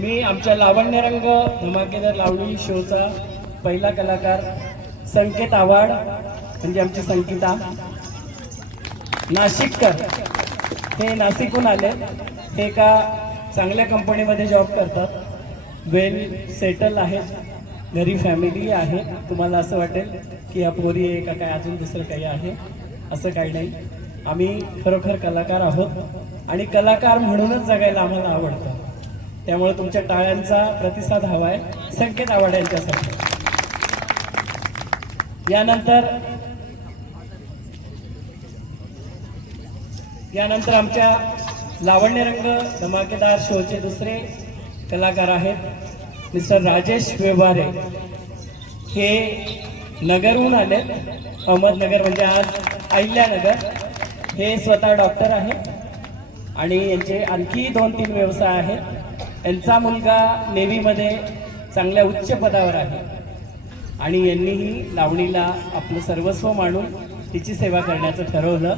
मी आमच्या लावण्यरंग धमाकेदार लावणी शोचा पहिला कलाकार संकेत आव्हाड म्हणजे आमची संगीता नाशिककर. हे नाशिकहून आले. हे एका चांगल्या कंपनीमध्ये जॉब करतात. वेल सेटल आहेत, घरी फॅमिली आहे. तुम्हाला असं वाटेल की या पोरी आहे का काय अजून दुसरं काही आहे, असं काही नाही. आम्ही खरोखर कलाकार आहोत आणि कलाकार म्हणूनच जगायला आम्हाला आवडतं. त्यामुळे तुमच्या टाळ्यांचा प्रतिसाद हवा आहे संकेत आव्हाड यांच्यासाठी. यानंतर आमच्या लावण्यरंग धमाकेदार शोचे दुसरे कलाकार आहेत मिस्टर राजेश व्यवहारे. हे नगरहून आले, अहमदनगर म्हणजे आज अहिल्यानगर. हे स्वतः डॉक्टर आहेत आणि यांचे आणखी 2-3 व्यवसाय आहेत. यांचा मुलगा नेव्हीमध्ये चांगल्या उच्च पदावर आहे आणि यांनीही लावणीला आपलं सर्वस्व मानून तिची सेवा करण्याचं ठरवलं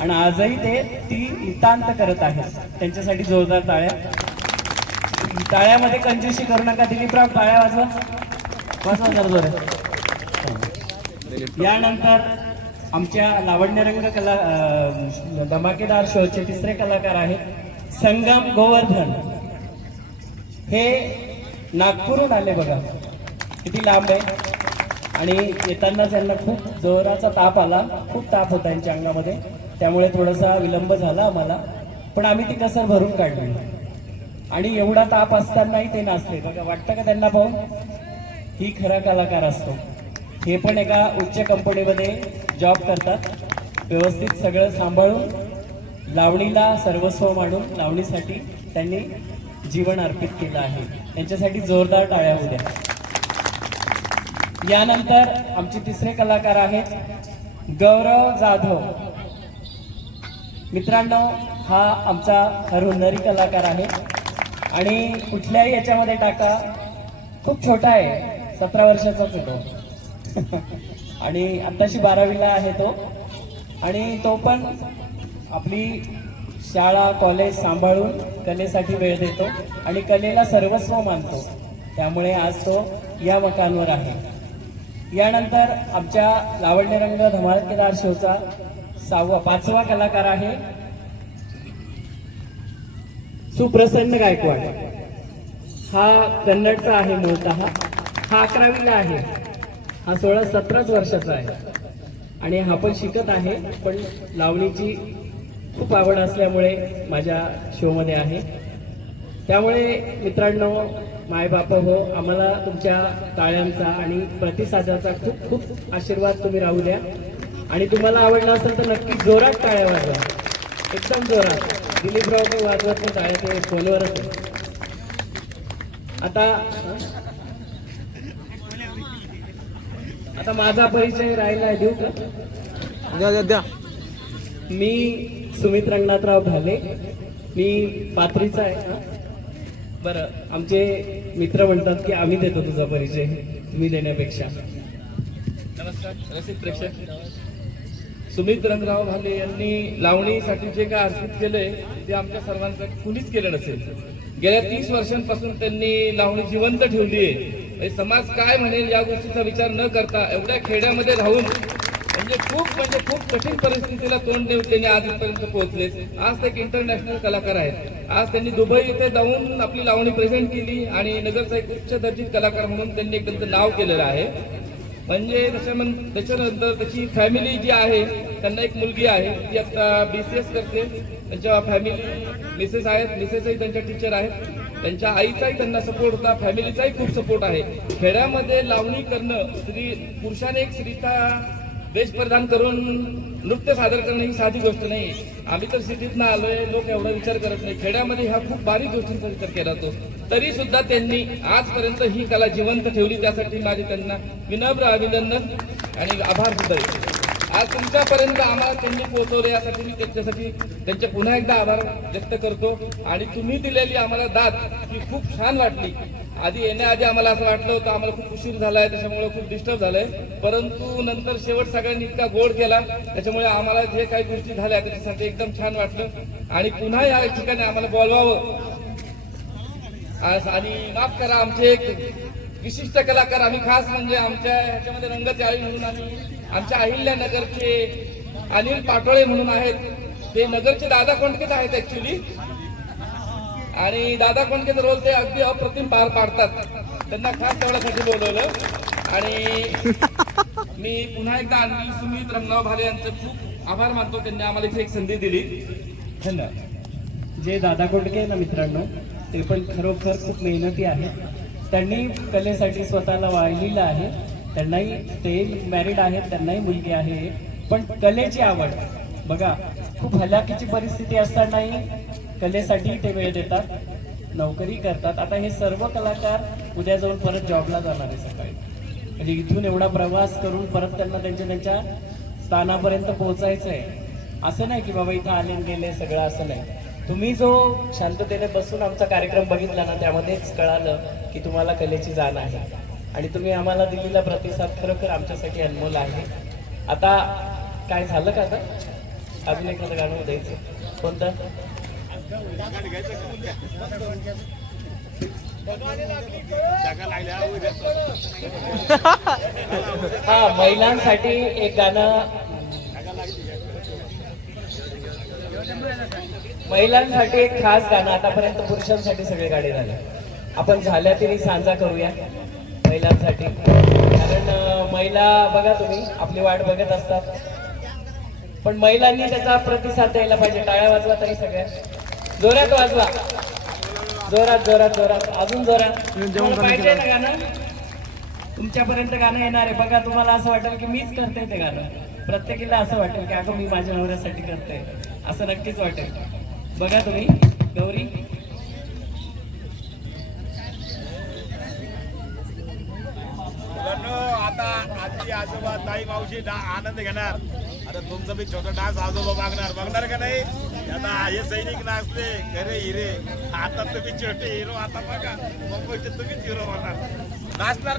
आणि आजही ते ती नितांत करत आहेत. त्यांच्यासाठी जोरदार टाळ्या. टाळ्यामध्ये कंजूशी करू नका. दिलीपराव टाळ्या वाजवा जरा जोरात. यानंतर आमच्या लावण्यरंग धमाकेदार शोचे तिसरे कलाकार आहेत संगम गोवर्धन. हे नागपूरहून आले. बघा किती लांब आहे. आणि येताना त्यांना खूप जोराचा ताप आला. खूप ताप होता यांच्या अंगामध्ये, त्यामुळे थोडासा विलंब झाला आम्हाला, पण आम्ही ती कसर भरून काढली. आणि एवढा ताप असतानाही ते नाचले. बघा वाटतं का त्यांना पाहून ही खरा कलाकार असतो. हे पण एका उच्च कंपनीमध्ये जॉब करतात. व्यवस्थित सगळं सांभाळून लावणीला सर्वस्व मानून लावणीसाठी त्यांनी जीवन अर्पित केलं आहे. त्यांच्यासाठी जोरदार टाळ्या होऊ द्या. यानंतर आमचे तिसरे कलाकार आहेत गौरव जाधव. मित्रांनो, हा आमचा हरहुन्नरी कलाकार आहे आणि कुठल्याही याच्यामध्ये टाका, खूप छोटा आहे, 17 वर्षाचाच आहे तो आणि आत्ताशी 12वीला आहे तो. आणि तो पण आपली शाळा कॉलेज सांभाळून कलेसाठी वेळ देतो आणि कलेला सर्वस्व मानतो. त्यामुळे आज तो या मकानवर आहे. यानंतर आमच्या लावण्यरंग धमाकेदार शोचा 5वा कलाकार आहे सुप्रसन्न गायकवाड. हा कन्नडचा आहे मूळतः. हा 11वीला आहे. हा 16-17 वर्षाचा आहे आणि हा पण शिकत आहे, पण लावणीची खूप आवड असल्यामुळे माझ्या शोमध्ये आहे. त्यामुळे मित्रांनो, मायबाप हो, आम्हाला तुमच्या टाळ्यांचा आणि प्रतिसादाचा खूप खूप आशीर्वाद तुम्ही राहू द्या. आणि तुम्हाला आवडलं असेल तर नक्की जोरात टाळ्या वाजवा, एकदम जोरात. दिलीपराव काही वाजवत नाही टाळ्या, ते फोनवरच आहे. आता माझा परिचय राहिला आहे, देऊ का? द्या. मी सुमित रंगनाथराव भाले. मी पाथरीचा आहे. बरं, आमचे मित्र म्हणतात की आम्ही देतो तुझा परिचय, तुम्ही देण्यापेक्षा. नमस्कार रसिक प्रेक्षक. सुमित रंगराव भाले यांनी लावणीसाठी जे काय अर्पित केलंय ते आमच्या सर्वांसाठी कुणीच केलं नसेल. गेल्या 30 वर्षांपासून त्यांनी लावणी जिवंत ठेवली आहे. समाज काय म्हणेल या गोष्टीचा विचार न करता एवढ्या खेड्यामध्ये राहून म्हणजे खूप कठीण परिस्थितीला तोंड देऊन त्यांनी आजपर्यंत पोहोचले. आज ते एक इंटरनॅशनल कलाकार आहेत. आज त्यांनी दुबई इथे जाऊन आपली लावणी प्रेझेंट केली आणि नगरचा एक उच्च दर्जित कलाकार म्हणून त्यांनी एक त्यांचं नाव केलेलं आहे. म्हणजे त्याच्यानंतर त्याची फॅमिली जी आहे, त्यांना एक मुलगी आहे, ती आता BCS करते. त्यांच्या फॅमिली मिसेस आहेत, मिसेसही त्यांच्या टीचर आहेत. त्यांच्या आईचाही त्यांना सपोर्ट होता, फॅमिलीचाही खूप सपोर्ट आहे. खेड्यामध्ये लावणी करणं, पुरुषाने एक स्त्रीचा वेश प्रदान करून नृत्य सादर करणं ही साधी गोष्ट नाही. आम्ही तर सिटीतनं आलोय, लोक एवढा विचार करत नाही. खेड्यामध्ये ह्या खूप बारीक गोष्टींचा विचार केला जातो. तरी सुद्धा त्यांनी आजपर्यंत ही कला जिवंत ठेवली. त्यासाठी माझे त्यांना विनम्र अभिनंदन आणि आभार सुद्धा आहे. आज तुमच्यापर्यंत आम्हाला त्यांनी पोहोचवलं, यासाठी मी त्यांचे पुन्हा एकदा आभार व्यक्त करतो. आणि तुम्ही दिलेली आम्हाला दाद ही खूप छान वाटली. आधी येण्याआधी आम्हाला असं वाटलं होतं आम्हाला खूप उशीर झालाय, त्याच्यामुळे खूप डिस्टर्ब झालंय, परंतु नंतर शेवट सगळ्यांनी इतका गोड केला, त्याच्यामुळे आम्हाला जे काही गोष्टी झाल्या त्याच्यासाठी एकदम छान वाटलं. आणि पुन्हा या ठिकाणी आम्हाला बोलवावं आणि माफ करा आमचे एक विशिष्ट कलाकार आम्ही खास म्हणजे आमच्या ह्याच्यामध्ये रंगचाळी म्हणून आम्ही आमच्या अहिल्यानगरचे अनिल पाटोळे म्हणून आहेत. ते नगरचे दादा कोंडकेच आहेत ऍक्च्युली. आणि दादा कोंडकेचा रोल ते अगदी अप्रतिम पार पाडतात. त्यांना खास तेवढ्यासाठी बोलवलं. आणि मी पुन्हा एकदा अनिल सुमित रंगराव भाले यांचे खूप आभार मानतो. त्यांनी आम्हाला इथे एक संधी दिली. धन्यवाद. जे दादा कोंडके आहे ना मित्रांनो, ते पण खरोखर खूप मेहनती आहेत. त्यांनी कलेसाठी स्वतःला वाहिलेलं आहे. त्यांनाही ते मॅरिड आहेत, त्यांनाही मुलगी आहे. पण कलेची आवड बघा, खूप हलाखीची परिस्थिती असतानाही कलेसाठी ते वेळ देतात, नोकरी करतात. आता हे सर्व कलाकार उद्या जाऊन परत जॉबला जाणार आहे सकाळी. म्हणजे इथून एवढा प्रवास करून परत त्यांना त्यांच्या स्थानापर्यंत पोहोचायचं आहे. असं नाही की बाबा इथं आले गेले सगळं, असं नाही. तुम्ही जो शांततेने बसून आमचा कार्यक्रम बघितला ना, त्यामध्येच कळालं की तुम्हाला कलेची जाण आहे. आणि तुम्ही आम्हाला दिलेला प्रतिसाद खरोखर आमच्यासाठी अनमोल आहे. आता काय झालं का? आता अजून एखादं गाणं द्यायचं. कोणतं? हा, महिलांसाठी एक गाणं. महिलांसाठी एक खास गाणं. आतापर्यंत पुरुषांसाठी सगळे गाणे झाले. आपण झाल्या तरी सांजा करूया महिलांसाठी. कारण महिला बघा, तुम्ही आपली वाट बघत असतात, पण महिलांनी त्याचा प्रतिसाद द्यायला पाहिजे. टाळ्या वाजवा तरी सगळ्या जोरात वाजवा. जोरात जोरात जोरात, अजून जोरात. तुम्हाला पाहिजे ना गाणं? तुमच्यापर्यंत गाणं येणार आहे बघा. तुम्हाला असं वाटेल की मीच करते ते गाणं. प्रत्येकीला असं वाटेल की अगं मी माझ्या नवऱ्यासाठी करते, असं नक्कीच वाटेल. बघा तुम्ही. गौरी, आता आजी आजोबा ताई मावशी आनंद घेणार. आता तुमचं बी छोटा डान्स आजोबा बघणार का नाही? आता हे सैनिक नाचले खरे हिरे. आता तुम्ही छोटे हिरो. आता बघा मुंबईचे तुम्हीच हिरो होणार. नाचणार